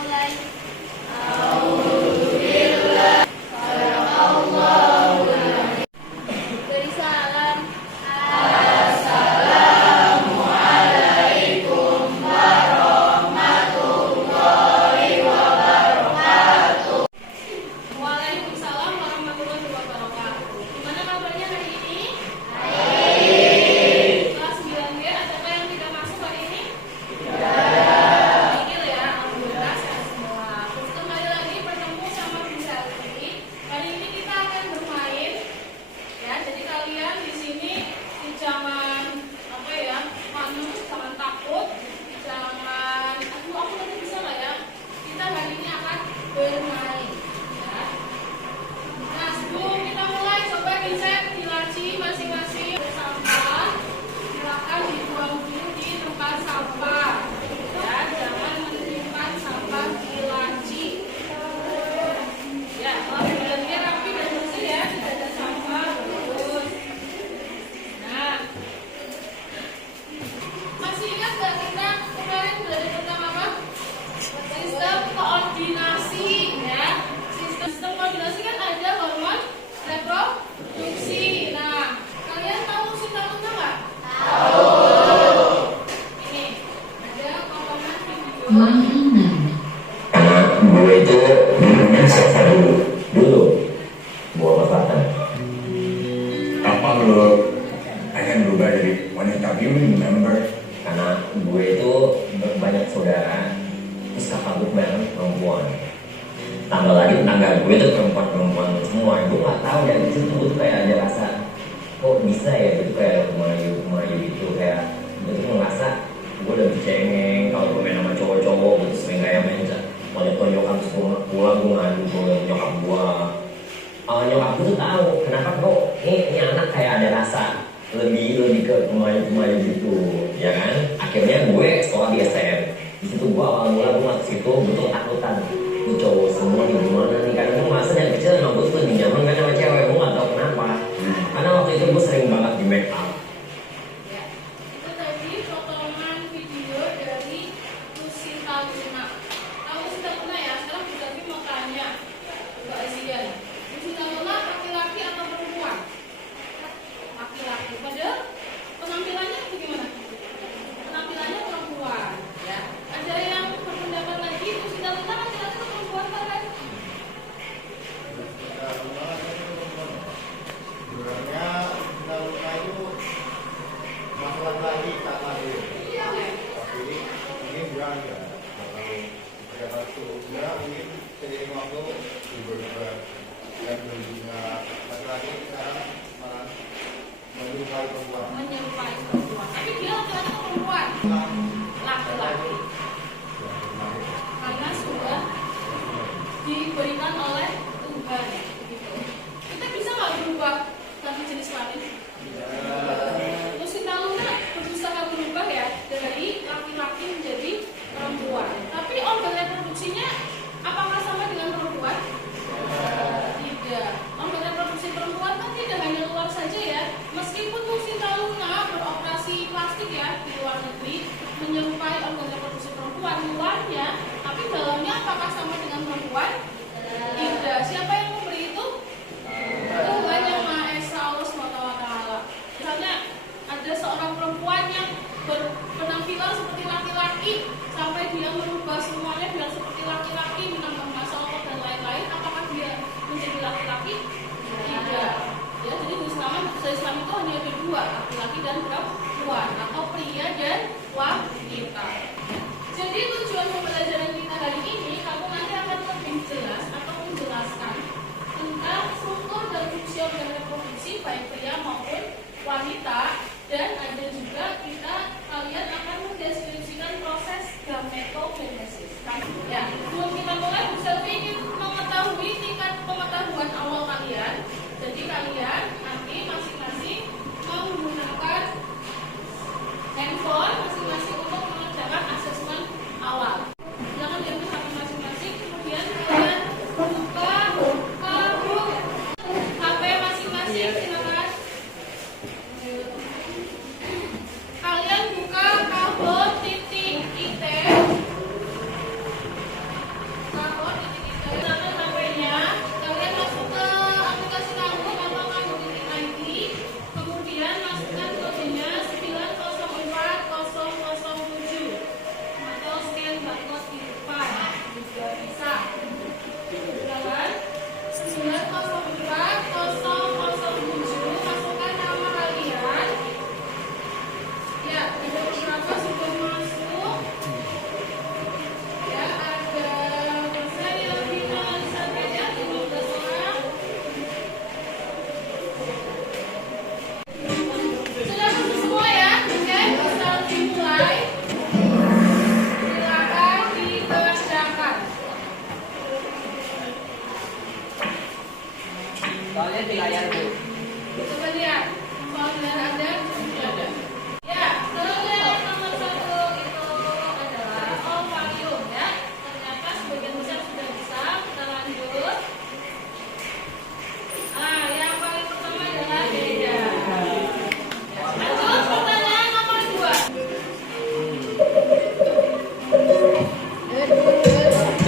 mulai. Beri salam. Waalaikumsalam warahmatullahi wabarakatuh. Gimana kabarnya hari ini? Kelas 9G, adakah yang tidak masuk hari ini? Ini ya, alhamdulillah sehat semua. Terus kembali lagi bertemu sama Bisati. Kali ini kita akan bermain. Ya, jadi kalian di sini jangan apa ya, panik, jangan takut, jangan aku nanti bisa nggak ya? Kita hari ini akan bermain. Ya. Nah, sebelum kita mulai, coba dicek di laci masing-masing sampah. Silakan dibuang dulu di tempat sampah. Ya, jangan menyimpan sampah di laci. Ya, biar rapi dan bersih ya, tidak ada sampah. Terus. Nah, masih ingat nggak kita kemarin belajar tentang apa? Sistem koordinasi, ya. Sistem koordinasi kan ada hormon reproduksi. Nah, kalian tahu sistem itu nggak? Ini ada komponen video. Gue itu dulunya siapa dulu gue Selatan. Apa lo akan berubah jadi wanita bimbing member? Karena gue itu banyak saudara, terus kakak gue banyak perempuan, tambah lagi tetangga gue itu perempuan semua. Gue nggak tahu dari situ gue tuh kayak ada rasa kok bisa ya, gue tuh kayak kemayu gitu, kayak gue tuh ngerasa gue udah cengeng kalau gue main sama cowok-cowok. Gue tuh sering kayak main wanita tonjokan, terus gue pulang gue ngadu ke nyokap gue. Nyokap gue tuh tahu kenapa kok ini anak kayak ada rasa lebih ke kemayu gitu, ya kan? Akhirnya gue sekolah di STM. Di situ gue awal mula gue masuk situ, gue tuh takutan. Ini cowok semua nih gimana nih? Karena gue merasa dari kecil emang gue tuh lebih nyaman kan sama cewek. Gue nggak tahu kenapa. Karena waktu itu gue sering banget di make up. Ya, itu tadi potongan video dari Lusita Luna. Tahu Lusita Luna ya? Sekarang Bu Davi mau tanya Mbak Azian. Lusita Luna laki-laki atau perempuan? Laki-laki. Padahal penampilannya bagaimana?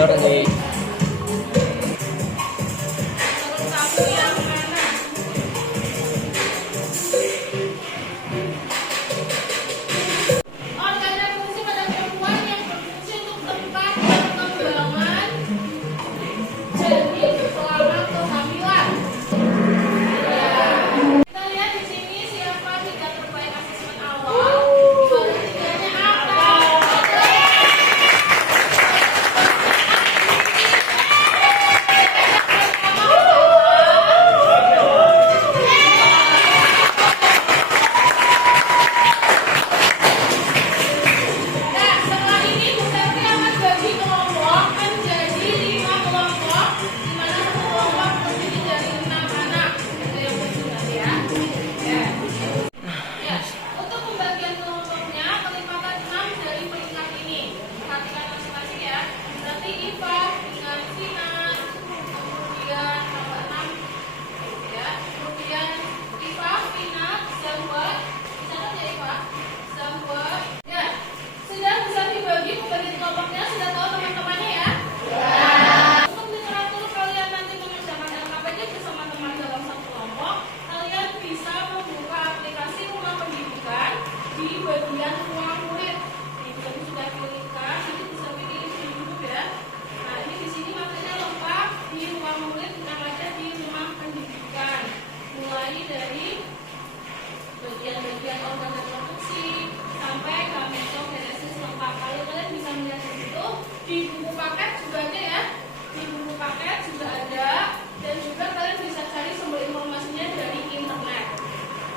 Sore nih. Menurut kamu yang mana? Organ reproduksi pada perempuan yang berfungsi untuk tempat perkembangan janin selama kehamilan. Ya. Kita lihat di sini siapa tiga terbaik asesmen awal. Tiganya apa? Nah, setelah ini Bu Selvi akan bagi kelompok menjadi 5 kelompok, di mana satu kelompok terdiri dari 6 anak. Itu yang penting nanti ya. Ya, untuk pembagian kelompoknya kelipatan 6 dari peringkat ini. Perhatikan masing-masing ya. Berarti IPA dengan Sinan, kemudian tambah 6 ya. Kemudian IPA, Vina, Zahwa, dicatat ya IPA, Zahwa. Ya, sudah bisa dibagi pembagian kelompoknya, sudah tahu teman-temannya ya? Untuk literatur kalian nanti mengerjakan LKPD bersama teman dalam satu kelompok, kalian bisa membuka aplikasi Rumah Pendidikan di bagian ruang murid. Ini jadi sudah pilihkan, ini bisa pilih di YouTube ya. Nah, ini di sini materinya lengkap di ruang murid yang ada di Rumah Pendidikan. Mulai dari bagian-bagian organ reproduksi sampai gametogenesis lengkap. Kalian bisa melihat di situ. Di buku paket juga ada ya. Di buku paket juga ada, dan juga kalian bisa cari sumber informasinya dari internet.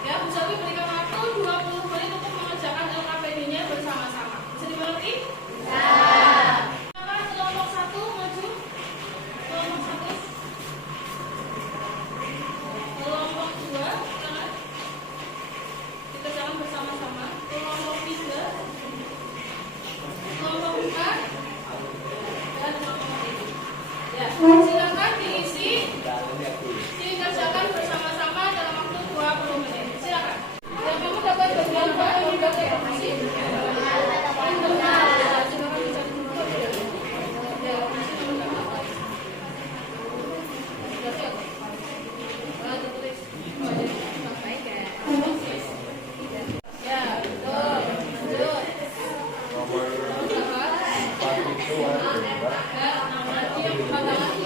Ya, Bu Selvi berikan waktu 20 menit untuk mengerjakan LKPD-nya bersama-sama. Bisa dimengerti? Ya. Kelompok 1 maju. Kelompok 1. Kelompok 2 jangan. Dikerjakan bersama-sama. Kelompok 3. Kelompok 4. Dan kelompok 5. Ya, silakan diisi, dikerjakan bersama-sama dalam waktu 20 menit. Silakan. Dan kamu dapat bagian apa? Organ reproduksi. Silakan dicari dulu. Ya, masih kamu dapat apa? Sudah siap? Ada tulis. Oh, ada. Ya, betul. Lanjut. Ya, nama dia pasangan.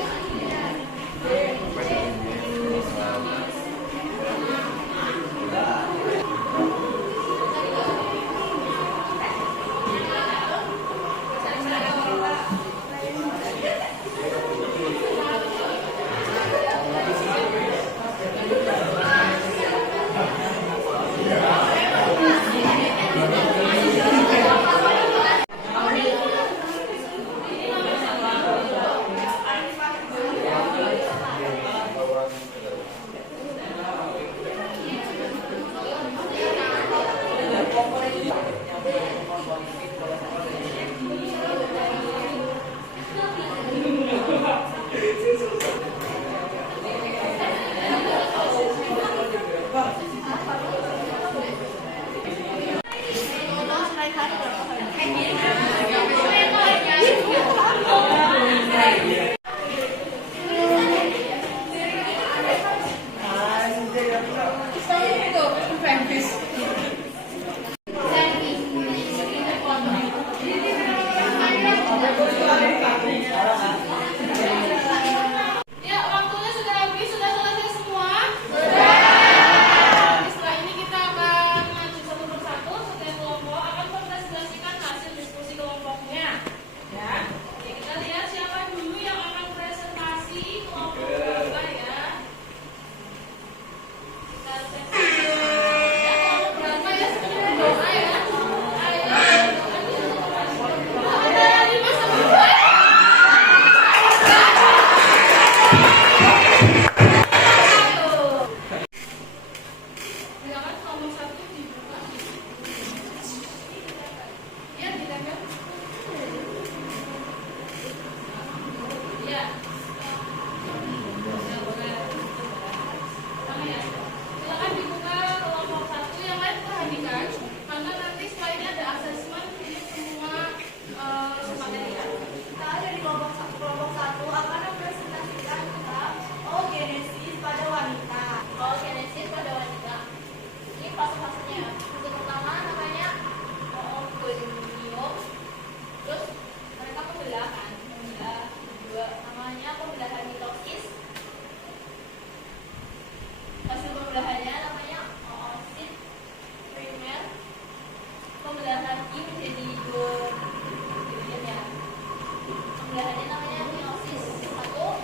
pembelahannya namanya meiosis satu,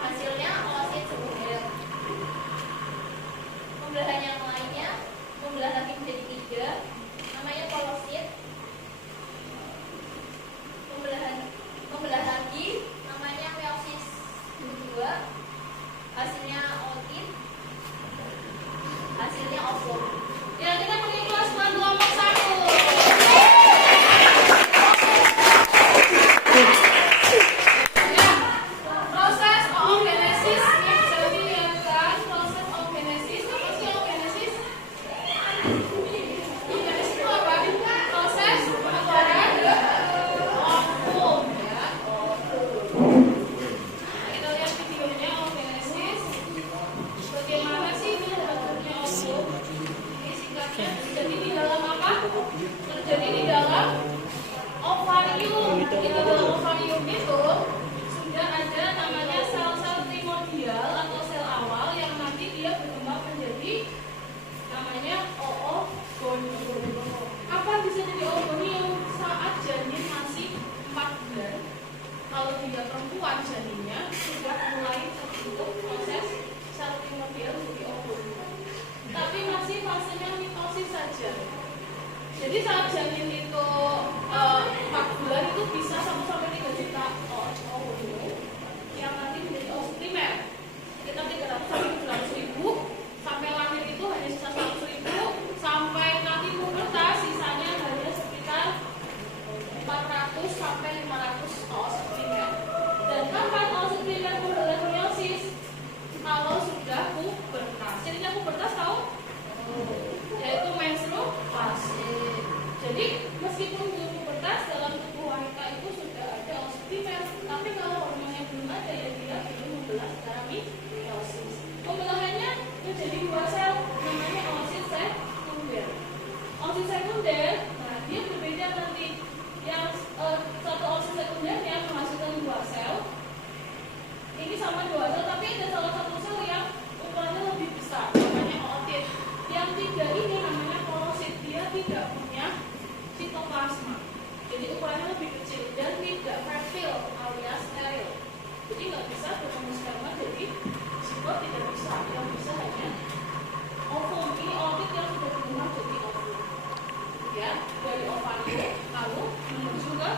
hasilnya oosit sekunder. Pembelahan yang lainnya, pembelahan lagi menjadi tiga, namanya polosit. Pembelahan lagi namanya meiosis kedua, hasilnya ootit, hasilnya ovum. Ya, kita pakai kelas kelompok 1. Ya, proses oogenesis ini bisa dilihatkan. Proses oogenesis, apa sih oogenesis? Oogenesis itu apa? Proses pengeboran ovum, ya. Kita lihat videonya oogenesis. Bagaimana sih bentuknya ovum? Ini singkatnya terjadi di dalam apa? Terjadi di dalam ovarium. Di dalam ovarium itu sudah ada namanya sel-sel primordial atau sel awal yang nanti dia berkembang menjadi namanya oogonium. Apa bisa jadi oogonium? Saat janin masih 4 bulan, kalau dia perempuan janinnya sudah mulai terbentuk proses sel primordial menjadi oogonium. Tapi masih fasenya mitosis saja. Jadi saat janin itu 4 bulan itu bisa 1-3 juta oogonium yang nanti menjadi oosit primer. Kita 300-700 ribu, sampai lahir itu hanya sisa 100 ribu, sampai nanti pubertas sisanya hanya sekitar 400-500 oosit primer. Dan kapan oosit primer mulai meiosis? Kalau sudah pubertas. Jadinya pubertas tahu? Yaitu menstruasi. Jadi meskipun belum pubertas, dalam tubuh wanita itu sudah ada oosit primer. Tapi kalau hormonnya belum ada, ya dia belum membelah secara meiosis. Pembelahannya menjadi 2 sel, namanya oosit sekunder. Oosit sekunder, nah dia berbeda nanti. Yang satu oosit sekundernya menghasilkan 2 sel. Ini sama 2 sel, tapi ada salah satu sel yang ukurannya lebih besar, namanya ootit. Yang 3 ini namanya polosit, dia tidak punya sitoplasma. Jadi ukurannya lebih kecil dan tidak fertil alias steril. Jadi nggak bisa bertemu sperma jadi zigot, tidak bisa. Yang bisa hanya ovum. Ini ootit yang sudah berkembang jadi ovum. Ya, dari ovarium lalu menuju ke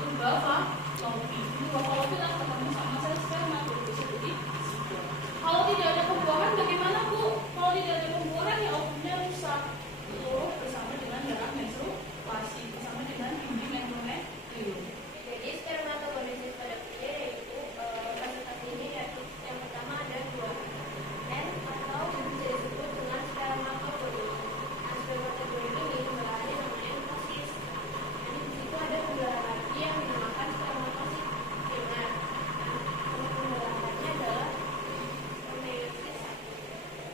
tuba fallopi. Tuba fallopi lah ketemu sama sel sperma jadi bisa jadi zigot. Kalau tidak ada pembuahan bagaimana Bu? Kalau tidak ada pembuahan ya ovumnya rusak. Seluruh bersama dengan darah menstruasi, bersama dengan dinding endometrium. Jadi spermatogenesis pada pria yaitu fase ini yaitu yang pertama ada 2 N atau bisa disebut dengan spermatogonia. Nah, spermatogonia ini pembelahannya namanya mitosis. Jadi di situ ada pembelahan lagi yang dinamakan spermatosit primer. Nah, pembelahannya adalah meiosis 1.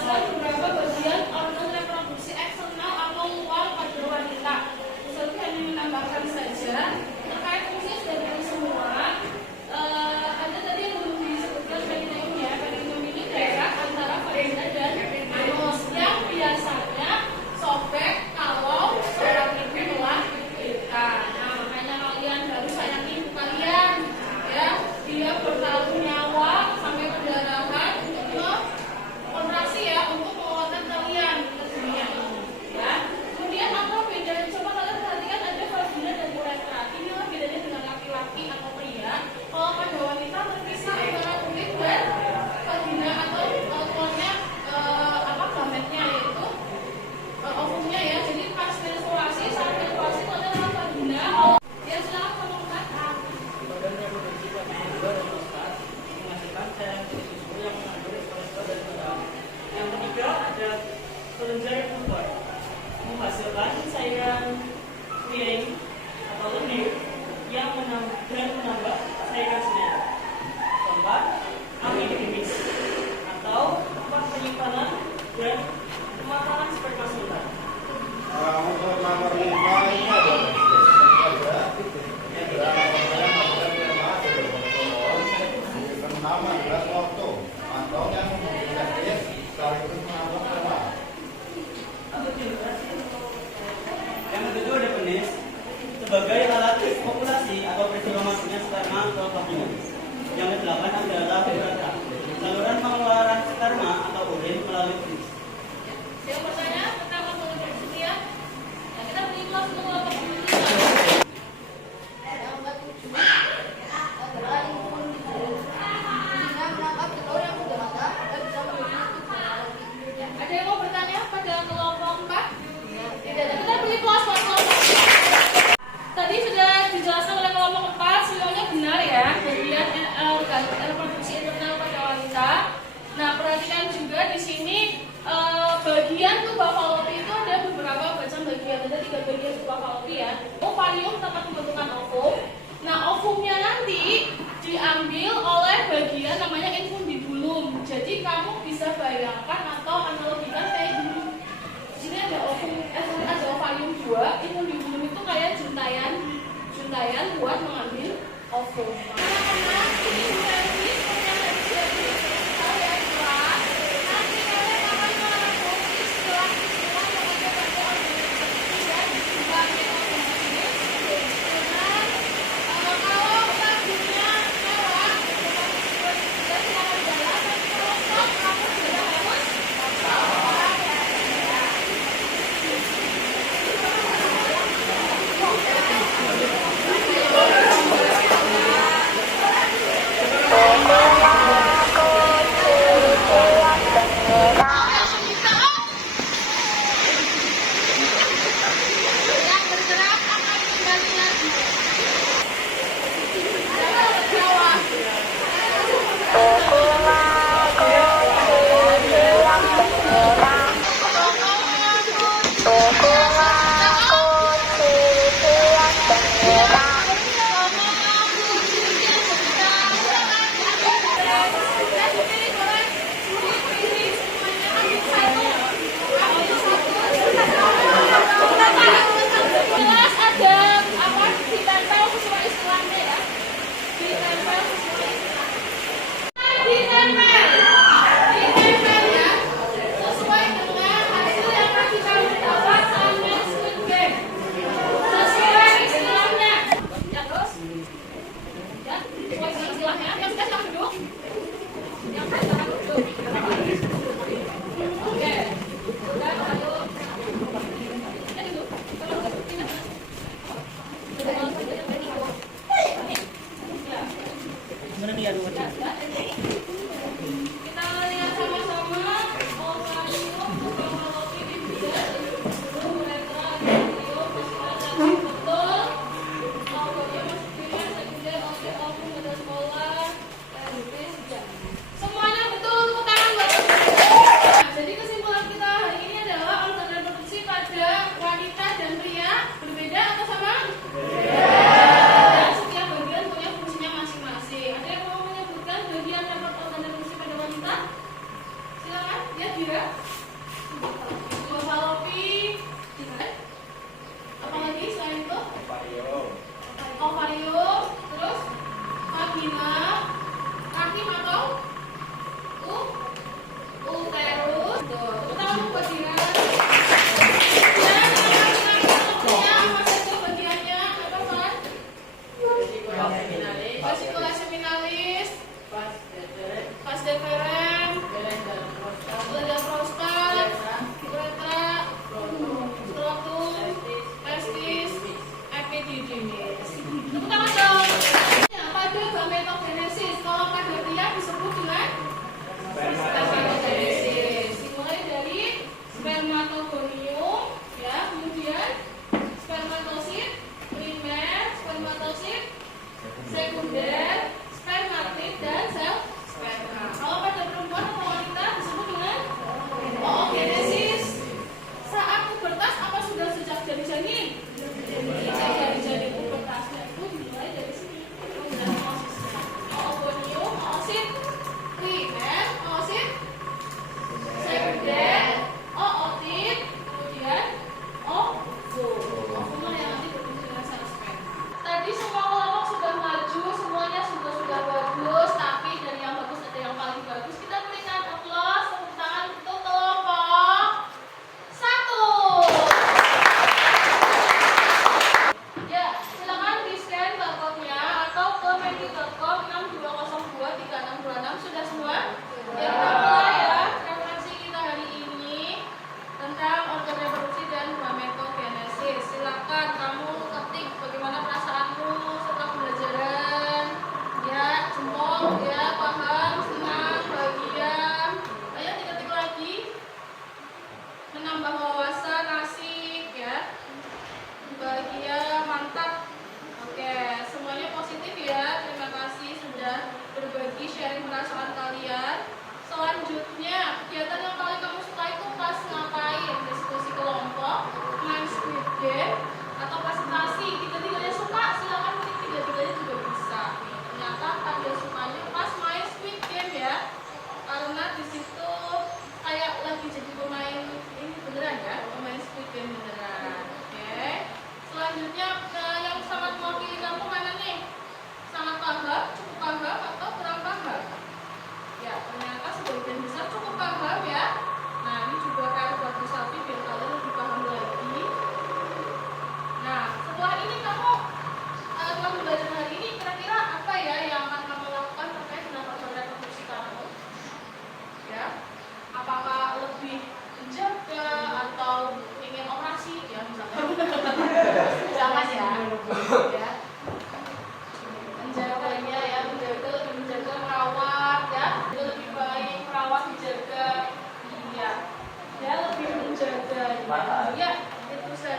menjelaskan beberapa bagian organ reproduksi eksternal atau luar pada wanita. Seperti hanya menambahkan saja terkait fungsi sudah dari semua. Ada tadi yang belum disebutkan perineumnya. Perineum ini daerah antara vagina dan anus yang biasanya sobek kalau seorang ibu melahirkan. Nah, makanya kalian harus sayangi ibu kalian, ya. Dia bertaruh nyawa sampai pendarahan untuk kontraksi, ya, untuk mengeluarkan kalian ke dunia ini, ya. Kemudian apa bedanya? Coba kalian perhatikan ada vagina dan uretra. Inilah bedanya dengan laki-laki atau pria. Kalau pada wanita terpisah antara kulit dan vagina atau telurnya, gametnya, yaitu ovumnya, ya. Jadi pas menstruasi, saat menstruasi itu adalah vagina. Ya, silakan kamu katakan. Badan reproduksi pada ibu dan prostat menghasilkan cairan susu yang mengandung kolesterol dan gula. Yang ketiga ada kelenjar pulper menghasilkan cairan piring atau lendir yang menambah cairan semen. Keempat, amidinimis atau tempat penyimpanan dan pematangan sperma sementara. Untuk nomor 5 ini ada nama adalah waktu atau yang memiliki sekaligus menambah nama. Yang ketujuh ada penis sebagai alat populasi atau peristiwa masuknya sperma ke vagina. Yang kedelapan adalah uretra, saluran pengeluaran sperma atau urin melalui penis. Yang bertanya tentang reproduksi, ya. Nah, kita beri kelas untuk kelompok ini. Yang ketujuh adalah ingun hidung. Sehingga menangkap telur yang sudah matang dan bisa menjadi itu. Ada yang mau bertanya pada kelompok 4? Tidak ada. Kita beri kelas buat kelompok 4. Tadi sudah dijelaskan oleh kelompok 4, semuanya benar, ya. Bagian reproduksi internal pada wanita. Nah, perhatikan juga di sini bagian tuba falopi itu ada beberapa macam bagian. Ada 3 bagian tuba falopi, ya. Ovarium tempat pembentukan ovum. Nah, ovumnya nanti diambil oleh bagian namanya infundibulum. Jadi kamu bisa bayangkan atau analogikan kayak gini. Di sini ada ada ovarium 2. Infundibulum itu kayak juntayan buat mengambil ovum. Anak-anak, ini servis pertanyaan servis kalian kelas. Nanti kalian akan melakukan istilah-istilah yang ada pada organisasi dan dibangun otomatis dengan kalau lagunya mewah, dan silakan jalan. Tapi kalau stop, kamu sudah harus stop. Thank you.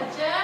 saja